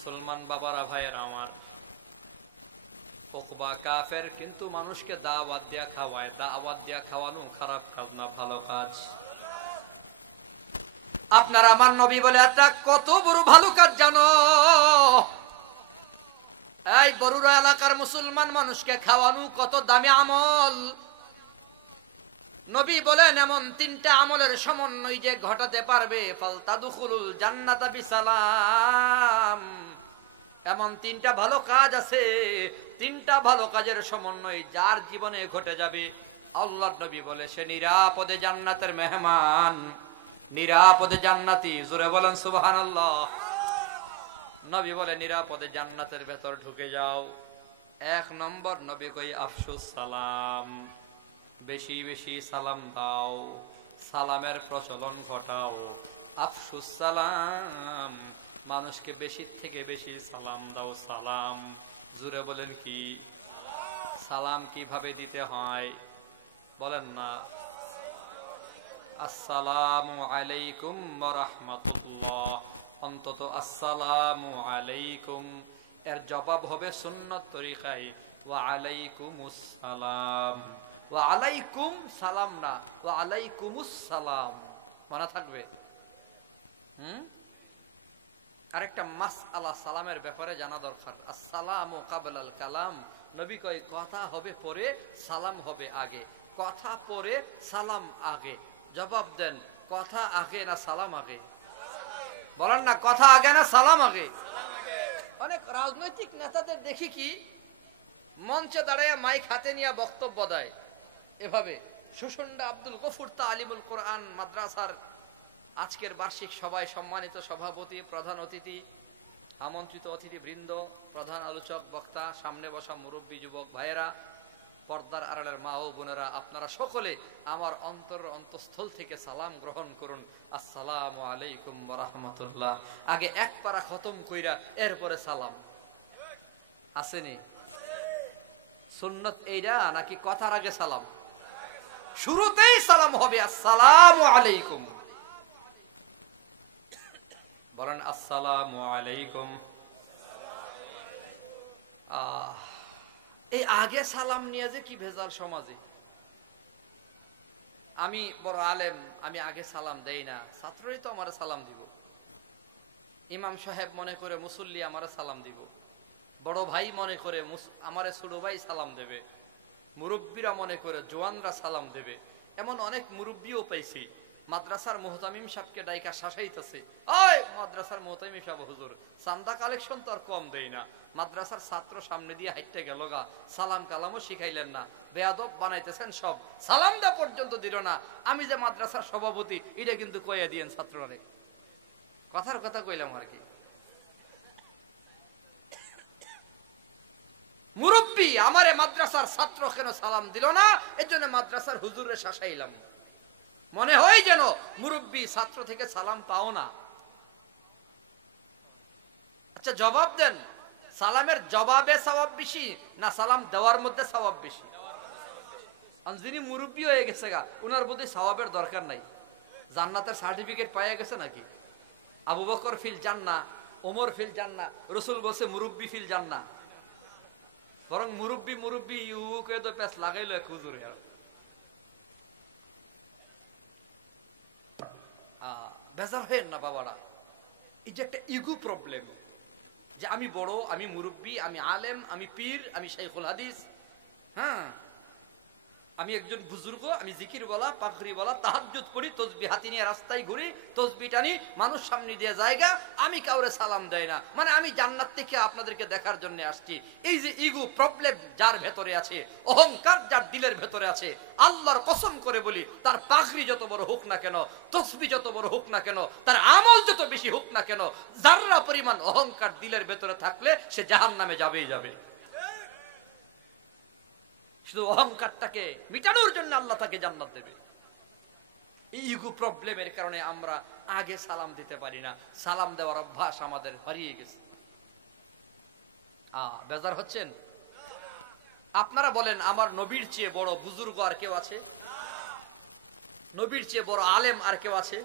মুসলমান বাবারা ভাইয়েরা আমার, উকবা কাফের কিন্তু মানুষকে দাওয়াত দিয়া খাওয়ায়। দাওয়াত দিয়া খাওয়ানো খারাপ কাজ না, ভালো কাজ। আপনার আমার নবী বলে একটা কত বড় ভালো কাজ জানো? এই বরুড়া এলাকার মুসলমান মানুষকে খাওয়ানো কত দামি আমল। নবী বলেন এমন তিনটা আমলের সমন্বয় যে ঘটাতে পারবে ফালতাদখুলুল জান্নাতা বিসালাম। এমন তিনটা ভালো কাজ আছে, তিনটা ভালো কাজের সমন্বয় যার জীবনে ঘটে যাবে, আল্লাহর নবী বলে সে নিরাপদে জান্নাতের মেহমান, নিরাপদে জান্নাতি। জোরে বলেন সুবহানাল্লাহ। নবী বলে নিরাপদে জান্নাতের ভেতর ঢুকে যাও। এক নম্বর নবী কই আফসুস সালাম, বেশি বেশি সালাম দাও, সালামের প্রচলন ঘটাও। আফসুস সালাম, মানুষকে বেশি থেকে বেশি সালাম দাও। সালাম, জোরে বলেন কি? সালাম কিভাবে দিতে হয় বলেন না? আসসালামু আলাইকুম ওয়া রাহমাতুল্লাহ, অন্তত আসসালামু আলাইকুম। এর জবাব হবে সুন্নত তরিকায় ওয়া আলাইকুমুস সালাম। ওয়া আলাইকুম সালাম না, ওয়া আলাইকুমুস সালাম। মনে থাকবে? আরেকটা মাসআলা সালামের ব্যাপারে জানা দরকার। আসসালামু কাবলাল কালাম। নবী কয় কথা হবে পরে, সালাম হবে আগে। কথা পরে, সালাম আগে। জবাব দেন, কথা আগে না সালাম আগে? বলেন না, কথা আগে না সালাম আগে? অনেক রাজনৈতিক নেতাদের দেখি কি মঞ্চে দাঁড়িয়ে মাইক হাতে নিয়ে বক্তব্য দেয় এভাবে। সুসন্ডা আব্দুল গফুর তালিমুল কোরআন মাদ্রাসার আজকের বার্ষিক সভায় সম্মানিত সভাপতি, প্রধান অতিথি, আমন্ত্রিত অতিথি বৃন্দ, প্রধান আলোচক, বক্তা, সামনে বসা মুরব্বী যুবক ভাইয়েরা, পর্দার আড়ালের মা ও বোনেরা, আপনারা সকলে আমার অন্তঃস্থল থেকে সালাম গ্রহণ করুন। আসসালামু আলাইকুম ওয়া রাহমাতুল্লাহ। আগে এক পারা খতম কইরা এরপরে সালাম। আসেনি? সুন্নত এইটা নাকি কথার আগে সালাম? শুরুতেই সালাম হবে আসসালামু আলাইকুম। বলেন আসসালামু আলাইকুম। এই আগে সালাম নিয়ে যে কি ভেজাল সমাজে। আমি বড় আলেম, আমি আগে সালাম দেই না, ছাত্রই তো আমারে সালাম দিব। ইমাম সাহেব মনে করে মুসল্লি আমারে সালাম দিব, বড় ভাই মনে করে আমারে ছোট ভাই সালাম দেবে, মুরব্বীরা মনে করে জোয়ানরা সালাম দেবে। এমন অনেক মুরব্বীও পাইছি মাদ্রাসার মুহতামিম সাহেবকে ডাইকা শাসাইতেছে, ওই মাদ্রাসার মুহতামিম সাহেব হুজুর চান্দা কালেকশন তো আর কম দেই না, মাদ্রাসার ছাত্র সামনে দিয়ে হাইটে গেল গা, সালাম কালামও শিখাইলেন না, বেয়াদব বানাইতেছেন সব, সালাম দা পর্যন্ত দিল না। আমি যে মাদ্রাসার সভাপতি এটা কিন্তু কইয়া দিয়েন ছাত্ররে। কথার কথা কইলাম আর কি। মুরব্বী আমারে মাদ্রাসার ছাত্র কেন সালাম দিল না, এর জন্য মাদ্রাসার হুজুরে শাসাইলাম। মনে হয় যেন মুরব্বী ছাত্র থেকে সালাম পাও না। আচ্ছা জবাব দেন, সালামের জবাবে সওয়াব বেশি না সালাম দেওয়ার মধ্যে সওয়াব বেশি? যিনি মুরব্বী হয়ে গেছে গা উনার প্রতি সওয়াবের দরকার নাই, জান্নাতের সার্টিফিকেট পাইয়া গেছে নাকি? আবু বকর ফিল জান্নাহ, ওমর ফিল জান্নাহ, রাসূল বলছে মুরব্বী ফিল জান্নাহ। বরং মুরব্বী মুরব্বী ইউ কে তো পেছ লাগাইলো এক হুজুরে। বেজার হয়েন না বাবারা, এই যে একটা ইগো প্রবলেম, যে আমি বড়, আমি মুরব্বী, আমি আলেম, আমি পীর, আমি শাইখুল হাদিস, হ্যাঁ আমি একজন বুজুর্গ, আমি জিকির বলা, পাখরি বলা, তাহাজ্জুদ পড়ি, তসবিহ হাতে নিয়ে রাস্তায় ঘুরি, তসবিহ টানি, মানুষ সামনে দিয়ে জায়গা, আমি কাউরে সালাম দেয় না, মানে আমি জান্নাত থেকে আপনাদেরকে দেখার জন্য আসছি। এই যে ইগো প্রবলেম যার ভেতরে আছে, অহংকার যার দিলের ভেতরে আছে, আল্লাহর কসম করে বলি তার পাখরি যত বড় হোক না কেন, তসবিহ যত বড় হোক না কেন, তার আমল যত বেশি হোক না কেন, যাররা পরিমাণ অহংকার দিলের ভেতরে থাকলে সে জাহান্নামে যাবেই যাবে। শুধু অহংকারটাকে মিটানোর জন্য আল্লাহ তাকে জান্নাত দেবে। এই ইগো প্রবলেমের কারণে আমরা আগে সালাম দিতে পারি না, সালাম দেওয়ার অভ্যাস আমাদের হারিয়ে গেছে। বেজার হচ্ছেন? আপনারা বলেন আমার নবীর চেয়ে বড় বুজুর্গ আর কেউ আছে? নবীর চেয়ে বড় আলেম আর কেউ আছে?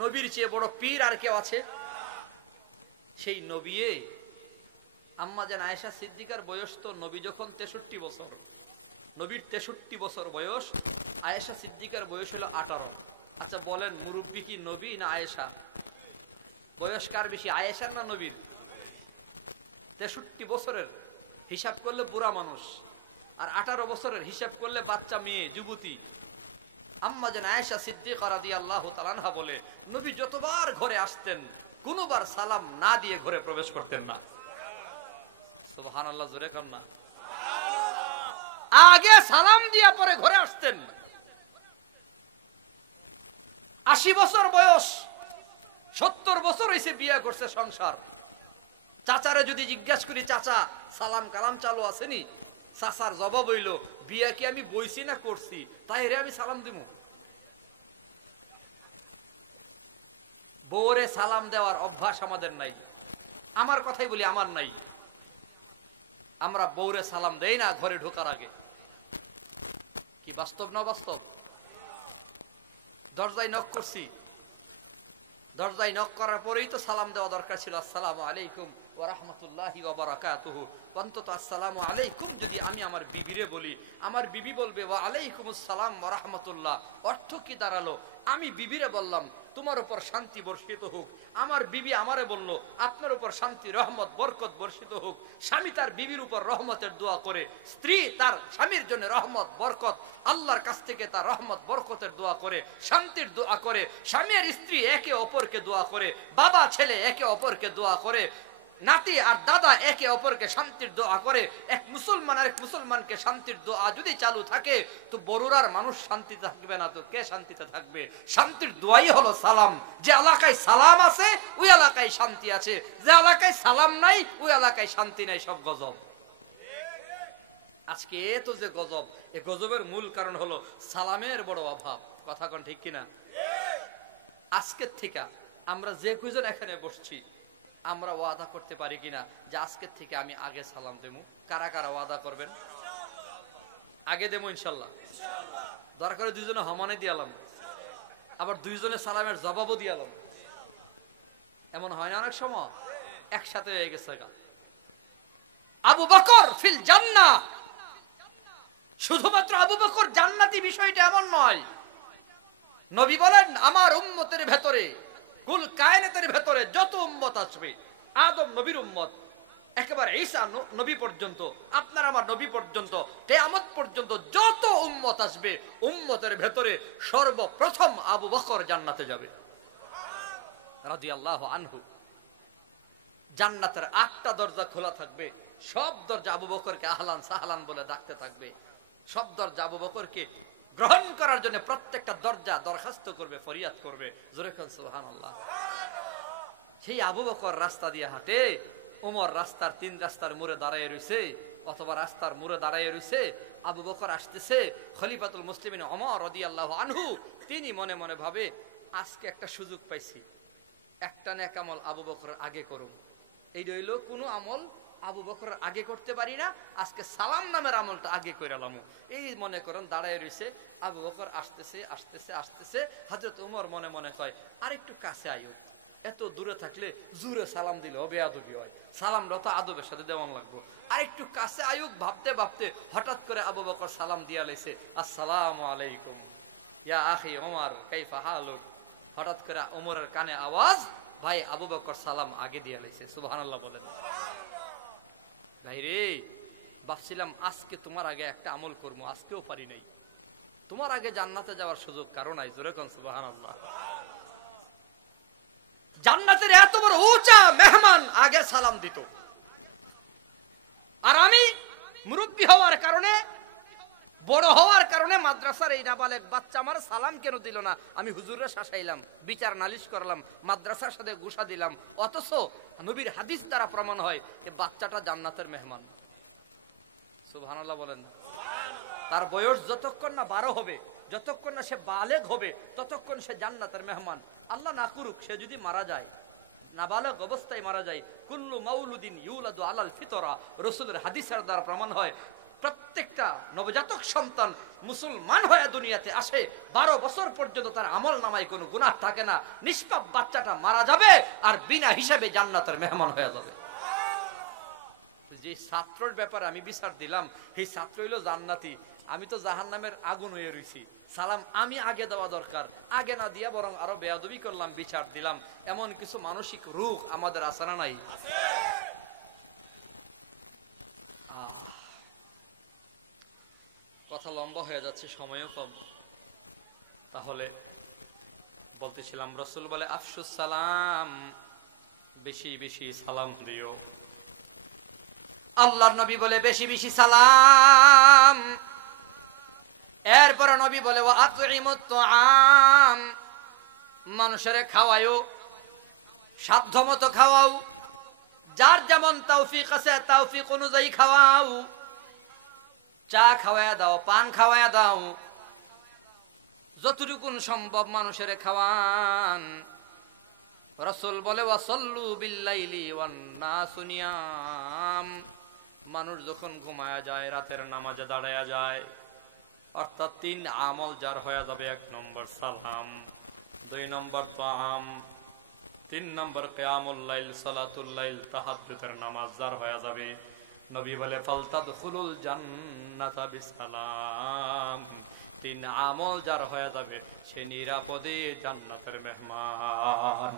নবীর চেয়ে বড় পীর আর কেউ আছে? সেই নবী আম্মা জান আয়েশা সিদ্দিকার বয়স তো নবী যখন 63 বছর, নবীর 63 বছর বয়স, আয়েশা সিদ্দিকার বয়স হলো 18। আচ্ছা বলেন মুরব্বী কি নবী না আয়েশা? বয়স কার বেশি, আয়েশার না নবীর? 63 বছরের হিসাব করলে বুড়া মানুষ, আর 18 বছরের হিসাব করলে বাচ্চা মেয়ে যুবতী। আম্মা জান আয়েশা সিদ্দিকা রাদিয়াল্লাহু তাআলা আনহা বলে, নবী যতবার ঘরে আসতেন কোনবার সালাম না দিয়ে ঘরে প্রবেশ করতেন না। সুবহানাল্লাহ, জোরে কর না। আগে সালাম দিয়া পরে ঘরে আসতেন। 80 বছর বয়স, 70 বছর হইছে বিয়ে করছে, সংসার। চাচারে যদি জিজ্ঞাসা করি, চাচা সালাম কালাম চালু আসেনি? চাচার জবাব হইল, বিয়া কি আমি বইছি না করছি, তাই রে আমি সালাম দিব? বউরে সালাম দেওয়ার অভ্যাস আমাদের নাই। আমার কথাই বলি, আমার নাই। আমরা বউরে সালাম দেই না ঘরে ঢোকার আগে। কি বাস্তব না বাস্তব? দরজায় নক করছি, দরজায় নক করার পরেই তো সালাম দেওয়া দরকার ছিল, আসসালামু আলাইকুম ওয়া রাহমাতুল্লাহি ওয়া বারাকাতুহু। অন্তত আসসালামু আলাইকুম যদি আমি আমার বিবিরে বলি, আমার বিবি বলবে ওয়া আলাইকুমুস সালাম ওয়া রাহমাতুল্লাহ। অর্থ কি দাঁড়ালো? আমি বিবিরে বললাম তোমার উপর শান্তি বর্ষিত হোক, আমার বিবি আমারে বলল আপনার উপর শান্তি রহমত বরকত বর্ষিত হোক। স্বামী তার বিবির উপর রহমতের দোয়া করে, স্ত্রী তার স্বামীর জন্য রহমত বরকত আল্লাহর কাছ থেকে তার রহমত বরকতের দোয়া করে, শান্তির দোয়া করে। স্বামী আর স্ত্রী একে অপরকে দোয়া করে, বাবা ছেলে একে অপরকে দোয়া করে, নাতি আর দাদা একে অপরকে শান্তির দোয়া করে। এক মুসলমান আর এক মুসলমানকে শান্তির দোয়া যদি চালু থাকে, তো বড়ুরার মানুষ শান্তিতে থাকবে না তো কে শান্তিতে থাকবে? শান্তির দোয়াই হলো সালাম। যে এলাকায় সালাম আছে ওই এলাকায় শান্তি আছে, যে এলাকায় সালাম নাই ওই এলাকায় শান্তি নাই। সব গজব। আজকে তো যে গজব, এই গজবের মূল কারণ হলো সালামের বড় অভাব। কথা কোন ঠিক কিনা? আজকের থেকে আমরা যে কয়জন এখানে বসছি, আমরা ওয়াদা করতে পারি কিনা যে আজকের থেকে আমি আগে সালাম দেবো? কারা কারা ওয়াদা করবেন? আগে দেবো ইনশাল্লাহ। দরকার দুইজনে হমানে দিয়ালাম, আবার দুইজনে সালামের জবাবও দিয়ালাম। এমন হয় না অনেক সময়? একসাথে হয়ে গেছে। আবু বকর ফিল জান্নাহ, শুধুমাত্র আবু বকর জান্নাতি বিষয়টা এমন নয়। নবী বলেন আমার উম্মতের ভেতরে, কুল কায়নাতের ভেতরে যত উম্মত আসবে, আদম নবীর উম্মত একেবারে ঈসা নবী পর্যন্ত, আপনার আমার নবী পর্যন্ত, কিয়ামত পর্যন্ত যত উম্মত আসবে, উম্মতের ভেতরে সর্বপ্রথম আবু বকর জান্নাতে যাবে রাদিয়াল্লাহু আনহু। জান্নাতের 8টা দরজা খোলা থাকবে, সব দরজা আবু বকরকে আহলান সাহলান বলে ডাকতে থাকবে। সব দরজা আবু বকরকে গ্রহণ করার জন্য প্রত্যেকটা দরজা দরখাস্ত করবে, ফরিয়াদ করবে। জোরে কোন সুবহানাল্লাহ। সেই আবু বকর রাস্তা দিয়ে হাঁটে, ওমর রাস্তার 3 রাস্তার মোড়ে দাঁড়ায় রয়েছে, অথবা রাস্তার মোড়ে দাঁড়ায় রয়েছে। আবু বকর আসতেছে, খলিফাতুল মুসলিমিন ওমর রাদিয়াল্লাহু আনহু তিনি মনে মনে ভাবে আজকে একটা সুযোগ পাইছি, একটা নেক আমল আবু বকর আগে করুম। এই রইল কোনো আমল আবু বকর আগে করতে পারি না, আজকে সালাম নামের আমলটা আগে কইরালাম। এই মনে করেন দাঁড়ায় রয়েছে। আবু বকর আসতেছে আসতেছে আসতেছে, হযরত ওমর মনে মনে কয় আর একটু কাছে আয়ো, এত দূরে থাকলে জুরে সালাম দিলে বেয়াদবি হয়, সালামটা তো আদবের সাথে দেওয়ান লাগবো। আর একটু কাছে আয়ুক ভাবতে ভাবতে হঠাৎ করে আবু বকর সালাম দিয়া লাইছে, আসসালামু আলাইকুম ইয়া আখি ওমর কাইফা হালুক। হঠাৎ করে ওমরের কানে আওয়াজ, ভাই আবু বকর সালাম আগে দিয়া লাইছে। সুবহানাল্লাহ বলেন। ভাই রে, ভাবছিলাম আজকে তোমার আগে একটা আমল করবো, আজকেও পারি নাই। তোমার আগে জান্নাতে যাওয়ার সুযোগ কারো নাই। জোরে কোন সুবহানাল্লাহ। জান্নাতের এত বড় উঁচা মেহমান আগে সালাম দিত, আর আমি মুরব্বী হওয়ার কারণে, বড় হওয়ার কারণে মাদ্রাসার এই নাবালেক বাচ্চা আমার সালাম কেন দিল না, আমি হুজুরে শাসাইলাম, বিচার নালিশ করলাম, মাদ্রাসার সাথে গুসা দিলাম। অথচ নবীর হাদিস দ্বারা প্রমাণ হয় এই বাচ্চাটা জান্নাতের মেহমান। সুবহানাল্লাহ বলেন না? তার বয়স যতক্ষণ না 12 হবে, যতক্ষণ না সে বালেগ হবে, ততক্ষণ সে জান্নাতের মেহমান। আল্লাহ না করুক সে যদি মারা যায়, নাবালক অবস্থায় মারা যায়, কুল্লু মাউলুদিন ইউলাদু আলাল ফিতরা, রাসূলের হাদিসের দ্বারা প্রমাণ হয় প্রত্যেকটা নবজাতক সন্তান মুসলমান হয়ে দুনিয়াতে আসে, 12 বছর পর্যন্ত তার আমল নামায় কোনো গুনাহ থাকে না, নিষ্পাপ বাচ্চাটা মারা যাবে আর বিনা হিসাবে জান্নাতের মেহমান হয়ে যাবে। যে ছাত্রের ব্যাপারে আমি বিচার দিলাম, এই ছাত্র হইলো জান্নাতি, আমি তো জাহান্নামের আগুন হয়ে রইছি। সালাম আমি আগে দেওয়া দরকার, আগে না দিয়া বরং আরো বেয়াদবি করলাম, বিচার দিলাম। এমন কিছু মানসিক রোগ আমাদের আছে না নাই? কথা লম্বা হয়ে যাচ্ছে, সময়ও কম। তাহলে বলতেছিলাম, রসুল বলে আফসুস সালাম, বেশি বেশি সালাম দিও। আল্লাহর নবী বলে বেশি বেশি সালাম। এরপর নবী বলে ওয়া আতইমুত তুআম, মানুষের খাওয়ায়ও, সাধ্যমতো খাওয়াও, যার যেমন তৌফিক আছে তৌফিক অনুযায়ী খাওয়াও। চা খাওয়ায়া দাও, পান খাওয়ায়া দাও, যতটুকু সম্ভব মানুষের খাওয়ান। রাসূল বলে ওয়াসাল্লু বিল্লাইলি ওয়ান নাসু নিয়াম, মানুষ যখন ঘুমায়া যায়, রাতের নামাজে দাঁড়ায়া যায়, অর্থাৎ 3 আমল যার হয়ে যাবে। 1 নম্বর সালাম, 2 নম্বর তাআম, 3 নম্বর কিয়ামুল লাইল, সালাতুল লাইল, তাহাজ্জুদের নামাজ যার হয়ে যাবে। নবী বলে ফালতাদখুলুল জান্নাতা বিসালাম, 3 আমল যার হয়ে যাবে সে নিরাপদে জান্নাতের মেহমান।